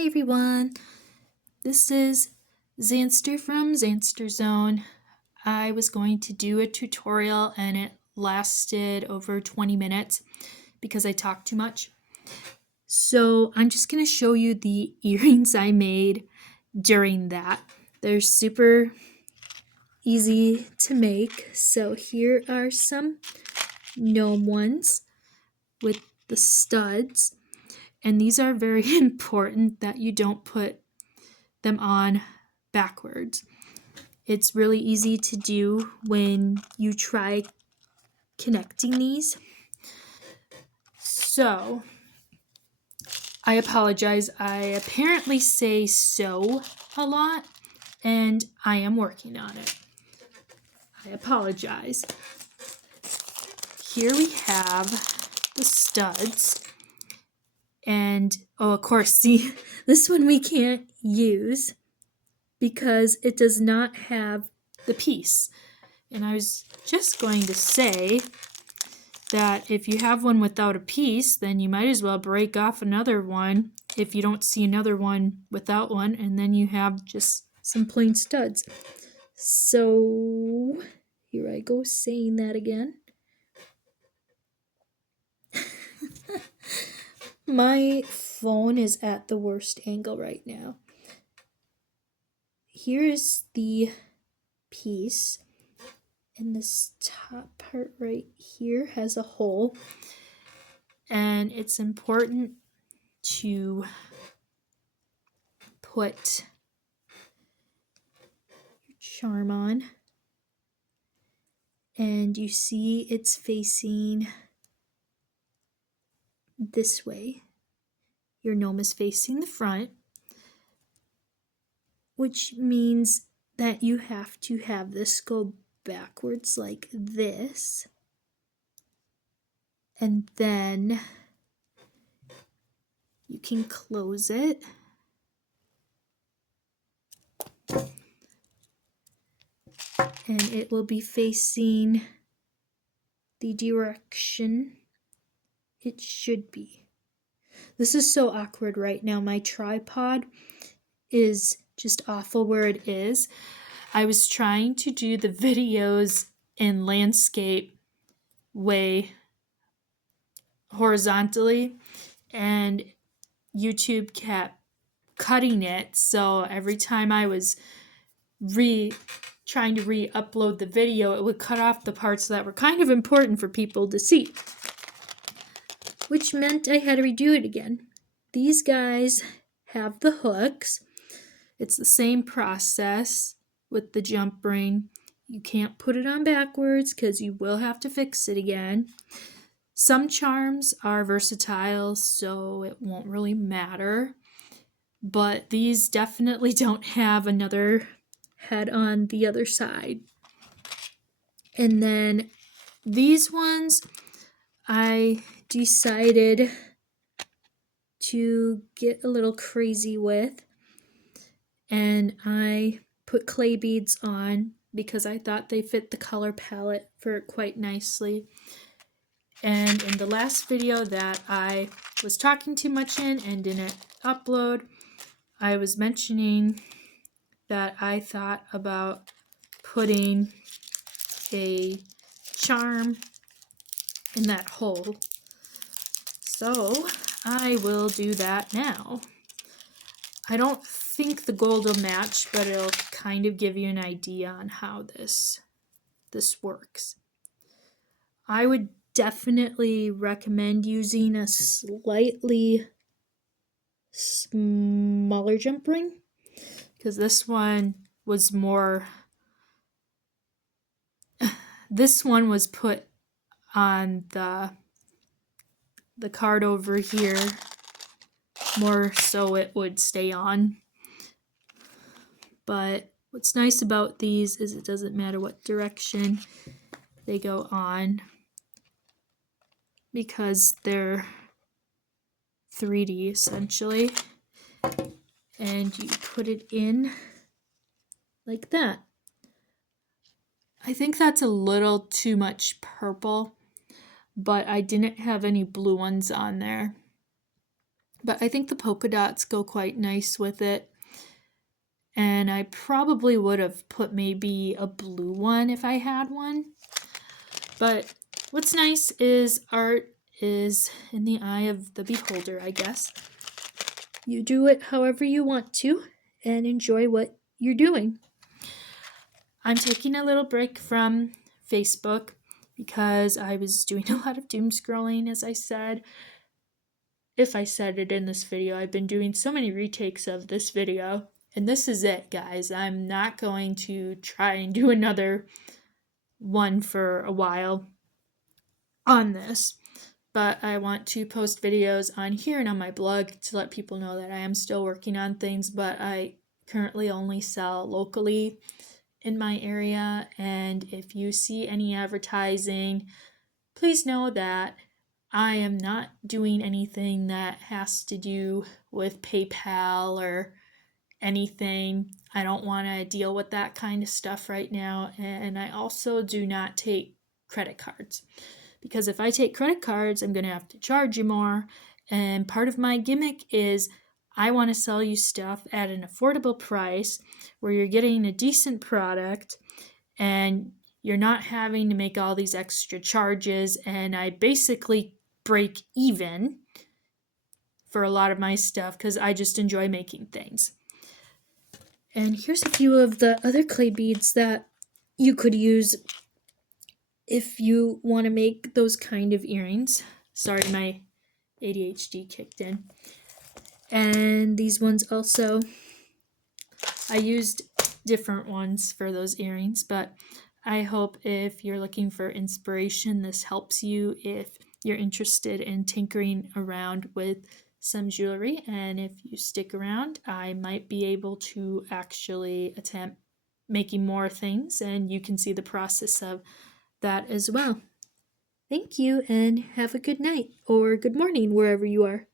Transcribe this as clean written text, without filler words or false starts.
Hi everyone, this is Zanster from Zanster Zone. I was going to do a tutorial and it lasted over 20 minutes because I talked too much. So I'm just going to show you the earrings I made during that. They're super easy to make. So here are some gnome ones with the studs. And these are very important that you don't put them on backwards. It's really easy to do when you try connecting these. So, I apologize. I apparently say so a lot, and I am working on it. I apologize. Here we have the studs. And, oh, of course, see, this one we can't use because it does not have the piece. And I was just going to say that if you have one without a piece, then you might as well break off another one if you don't see another one without one, and then you have just some plain studs. So here I go saying that again. My phone is at the worst angle right now. Here is the piece, and this top part right here has a hole, and it's important to put your charm on, and you see it's facing this way. Your gnome is facing the front, which means that you have to have this go backwards like this, and then you can close it. And it will be facing the direction it should be. This is so awkward right now. My tripod is just awful where it is. I was trying to do the videos in landscape way horizontally, and YouTube kept cutting it. So every time I was trying to re-upload the video, it would cut off the parts that were kind of important for people to see, which meant I had to redo it again. These guys have the hooks. It's the same process with the jump ring. You can't put it on backwards because you will have to fix it again. Some charms are versatile, so it won't really matter. But these definitely don't have another head on the other side. And then these ones I decided to get a little crazy with, and I put clay beads on because I thought they fit the color palette for it quite nicely. And in the last video that I was talking too much in and didn't upload, I was mentioning that I thought about putting a charm in that hole. So I will do that now. I don't think the gold will match, but it'll kind of give you an idea on how this works. I would definitely recommend using a slightly smaller jump ring, because this one was more, this one was put on the card over here more so it would stay on. But what's nice about these is it doesn't matter what direction they go on because they're 3D essentially, and you put it in like that. I think that's a little too much purple, but I didn't have any blue ones on there. but I think the polka dots go quite nice with it. And I probably would have put maybe a blue one if I had one. But what's nice is art is in the eye of the beholder, I guess. You do it however you want to and enjoy what you're doing. I'm taking a little break from Facebook because I was doing a lot of doom scrolling, as I said. If I said it in this video, I've been doing so many retakes of this video, and this is it, guys. I'm not going to try and do another one for a while on this, but I want to post videos on here and on my blog to let people know that I am still working on things, but I currently only sell locally in my area. And if you see any advertising, please know that I am not doing anything that has to do with PayPal or anything. I don't want to deal with that kind of stuff right now. And I also do not take credit cards, because if I take credit cards, I'm going to have to charge you more. And part of my gimmick is I want to sell you stuff at an affordable price where you're getting a decent product and you're not having to make all these extra charges. And I basically break even for a lot of my stuff because I just enjoy making things. And here's a few of the other clay beads that you could use if you want to make those kind of earrings. Sorry, my ADHD kicked in. And these ones also, I used different ones for those earrings, but I hope if you're looking for inspiration, this helps you if you're interested in tinkering around with some jewelry. And if you stick around, I might be able to actually attempt making more things, and you can see the process of that as well. Thank you, and have a good night or good morning wherever you are.